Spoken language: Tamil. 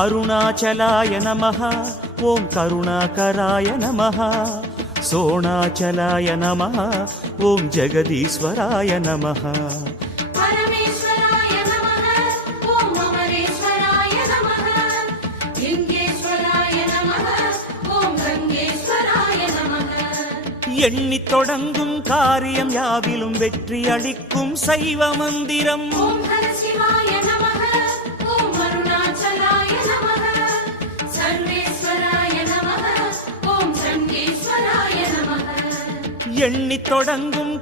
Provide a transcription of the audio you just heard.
அருணாச்சலாய நமः ஓம் கருணாகராய நமः சோணாச்சலாய நமः ஓம் ஜெகதீஸ்வராய நமः பரமேஸ்வராய நமः ஓம் அமரேஸ்வராய நமः லிங்கேஸ்வராய நமः ஓம் கங்கேஸ்வராய நமः எண்ணித் தொடங்கும் காரியம் யாவிலும் வெற்றி அளிக்கும் சைவ மந்திரம் ஓம் ஹர சிவாய நமः ஓம் அருணாச்சலாய நமः சர்வேஸ்வராய நமः ஓம் சண்டீஸ்வராய நமः எண்ணித் தொடங்கும்